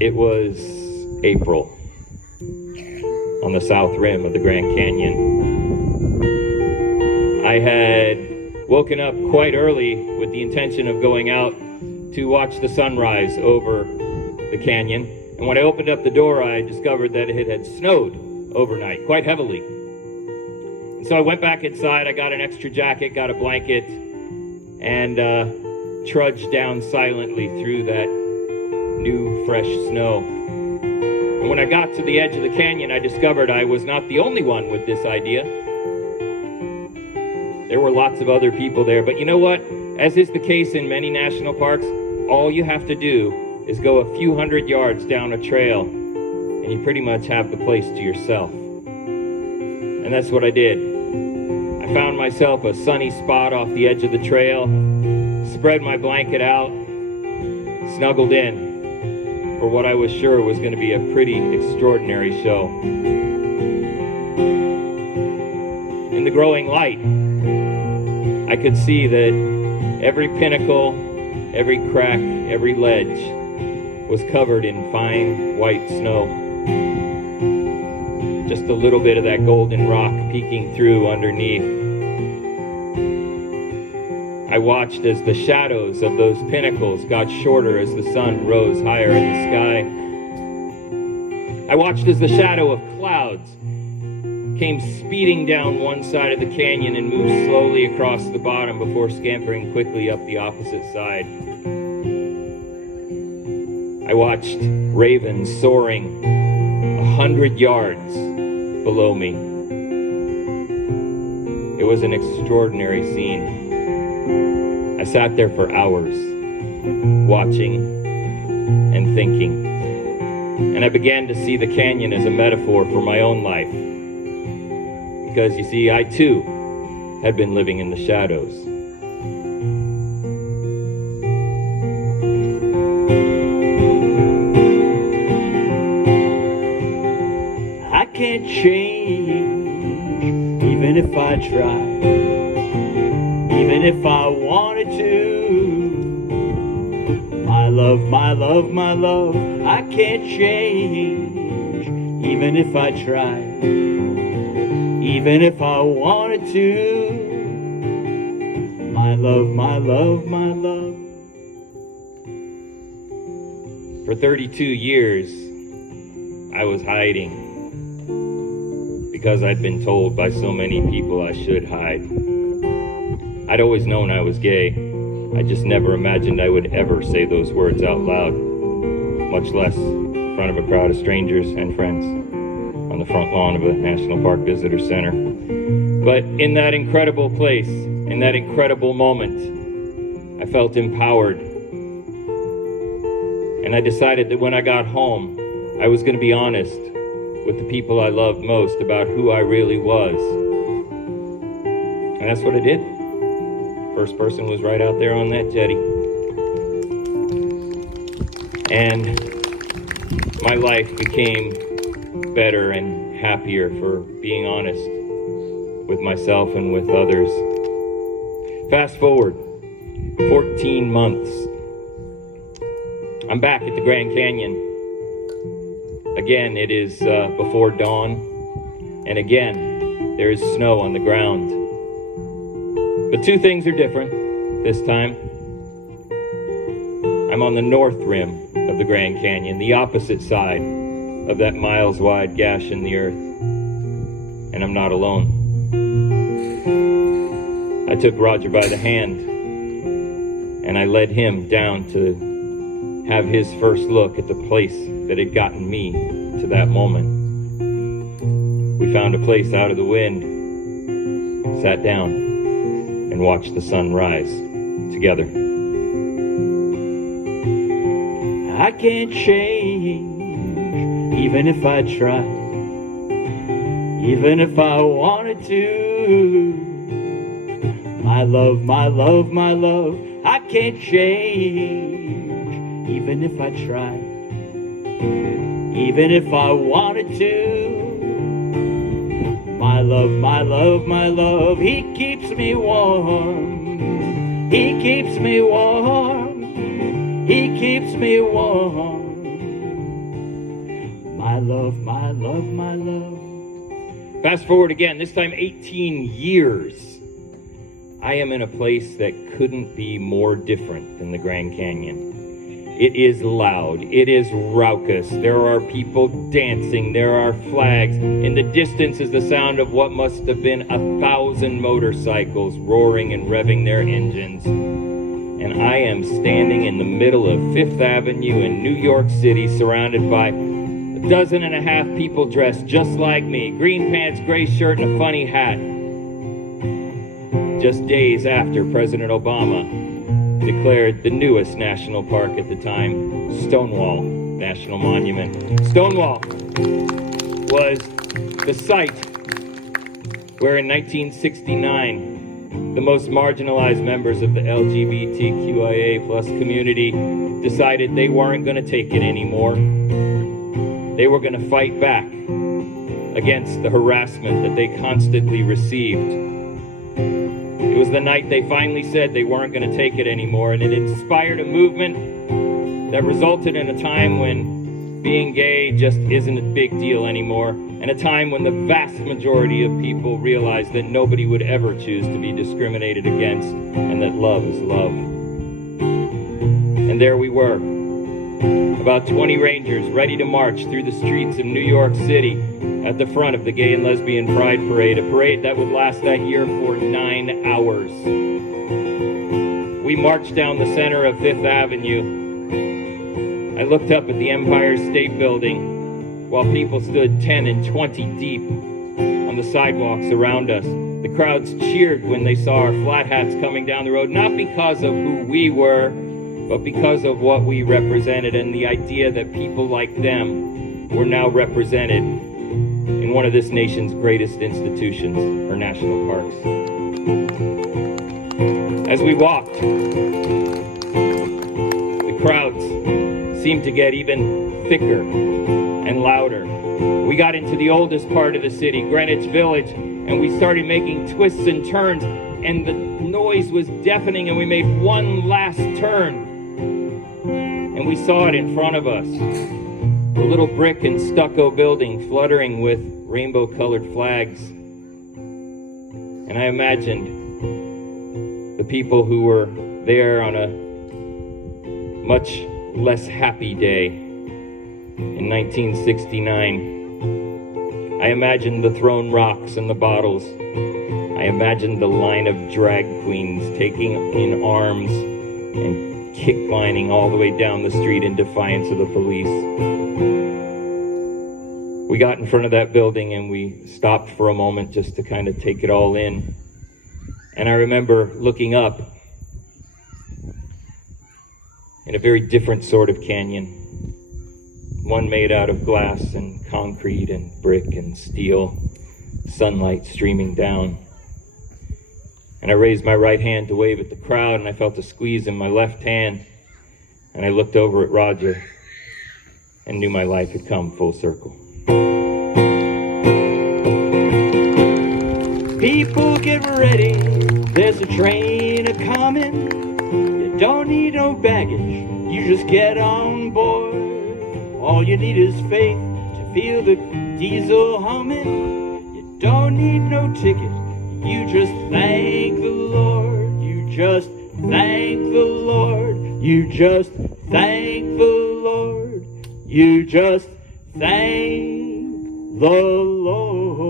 It was April on the south rim of the Grand Canyon. I had woken up quite early with the intention of going out to watch the sunrise over the canyon. And when I opened up the door, I discovered that it had snowed overnight, quite heavily. And so I went back inside, I got an extra jacket, got a blanket, and trudged down silently through that new, fresh snow. And when I got to the edge of the canyon, I discovered I was not the only one with this idea. There were lots of other people there, but you know what? As is the case in many national parks, all you have to do is go a few hundred yards down a trail, and you pretty much have the place to yourself. And that's what I did. I found myself a sunny spot off the edge of the trail, spread my blanket out, snuggled in for what I was sure was going to be a pretty extraordinary show. In the growing light, I could see that every pinnacle, every crack, every ledge was covered in fine white snow. Just a little bit of that golden rock peeking through underneath. I watched as the shadows of those pinnacles got shorter as the sun rose higher in the sky. I watched as the shadow of clouds came speeding down one side of the canyon and moved slowly across the bottom before scampering quickly up the opposite side. I watched ravens soaring 100 yards below me. It was an extraordinary scene. I sat there for hours, watching and thinking. And I began to see the canyon as a metaphor for my own life. Because, you see, I too had been living in the shadows. I can't change, even if I try. Even if I wanted to. My love, my love, my love, I can't change, even if I tried. Even if I wanted to. My love, my love, my love. For 32 years, I was hiding because I'd been told by so many people I should hide. I'd always known I was gay. I just never imagined I would ever say those words out loud, much less in front of a crowd of strangers and friends on the front lawn of a National Park Visitor Center. But in that incredible place, in that incredible moment, I felt empowered. And I decided that when I got home, I was going to be honest with the people I loved most about who I really was. And that's what I did. First person was right out there on that jetty. And my life became better and happier for being honest with myself and with others. Fast forward 14 months. I'm back at the Grand Canyon. Again, it is before dawn. And again, there is snow on the ground. But two things are different this time. I'm on the north rim of the Grand Canyon, the opposite side of that miles-wide gash in the earth. And I'm not alone. I took Roger by the hand, and I led him down to have his first look at the place that had gotten me to that moment. We found a place out of the wind, sat down, and watch the sun rise together. I can't change, even if I try. Even if I wanted to. My love, my love, my love, I can't change, even if I try. Even if I wanted to. My love, my love, my love, he keeps me warm. He keeps me warm. He keeps me warm. love, my love, my love. Fast forward again, this time 18 years. I am in a place that couldn't be more different than the Grand Canyon. It is loud. It is raucous. There are people dancing. There are flags. In the distance is the sound of what must have been 1,000 motorcycles roaring and revving their engines. And I am standing in the middle of Fifth Avenue in New York City, surrounded by 12.5 people dressed just like me. Green pants, gray shirt, and a funny hat. Just days after President Obama declared the newest national park at the time, Stonewall National Monument. Stonewall was the site where in 1969, the most marginalized members of the LGBTQIA plus community decided they weren't going to take it anymore. They were going to fight back against the harassment that they constantly received. It was the night they finally said they weren't going to take it anymore, and it inspired a movement that resulted in a time when being gay just isn't a big deal anymore, and a time when the vast majority of people realized that nobody would ever choose to be discriminated against, and that love is love. And there we were, about 20 Rangers ready to march through the streets of New York City at the front of the Gay and Lesbian Pride Parade, a parade that would last that year for 9 hours. We marched down the center of Fifth Avenue. I looked up at the Empire State Building while people stood 10 and 20 deep on the sidewalks around us. The crowds cheered when they saw our flat hats coming down the road, not because of who we were, but because of what we represented and the idea that people like them were now represented in one of this nation's greatest institutions, our national parks. As we walked, the crowds seemed to get even thicker and louder. We got into the oldest part of the city, Greenwich Village, and we started making twists and turns, and the noise was deafening, and we made one last turn. And we saw it in front of us, the little brick and stucco building fluttering with rainbow-colored flags. And I imagined the people who were there on a much less happy day in 1969. I imagined the thrown rocks and the bottles. I imagined the line of drag queens taking in arms and kicklining all the way down the street in defiance of the police. We got in front of that building and we stopped for a moment just to kind of take it all in. And I remember looking up in a very different sort of canyon, one made out of glass and concrete and brick and steel, sunlight streaming down. And I raised my right hand to wave at the crowd, and I felt a squeeze in my left hand. And I looked over at Roger and knew my life had come full circle. People get ready, there's a train a-comin'. You don't need no baggage, you just get on board. All you need is faith to feel the diesel humming. You don't need no ticket, you just thank the Lord. You just thank the Lord. You just thank the Lord. You just thank the Lord.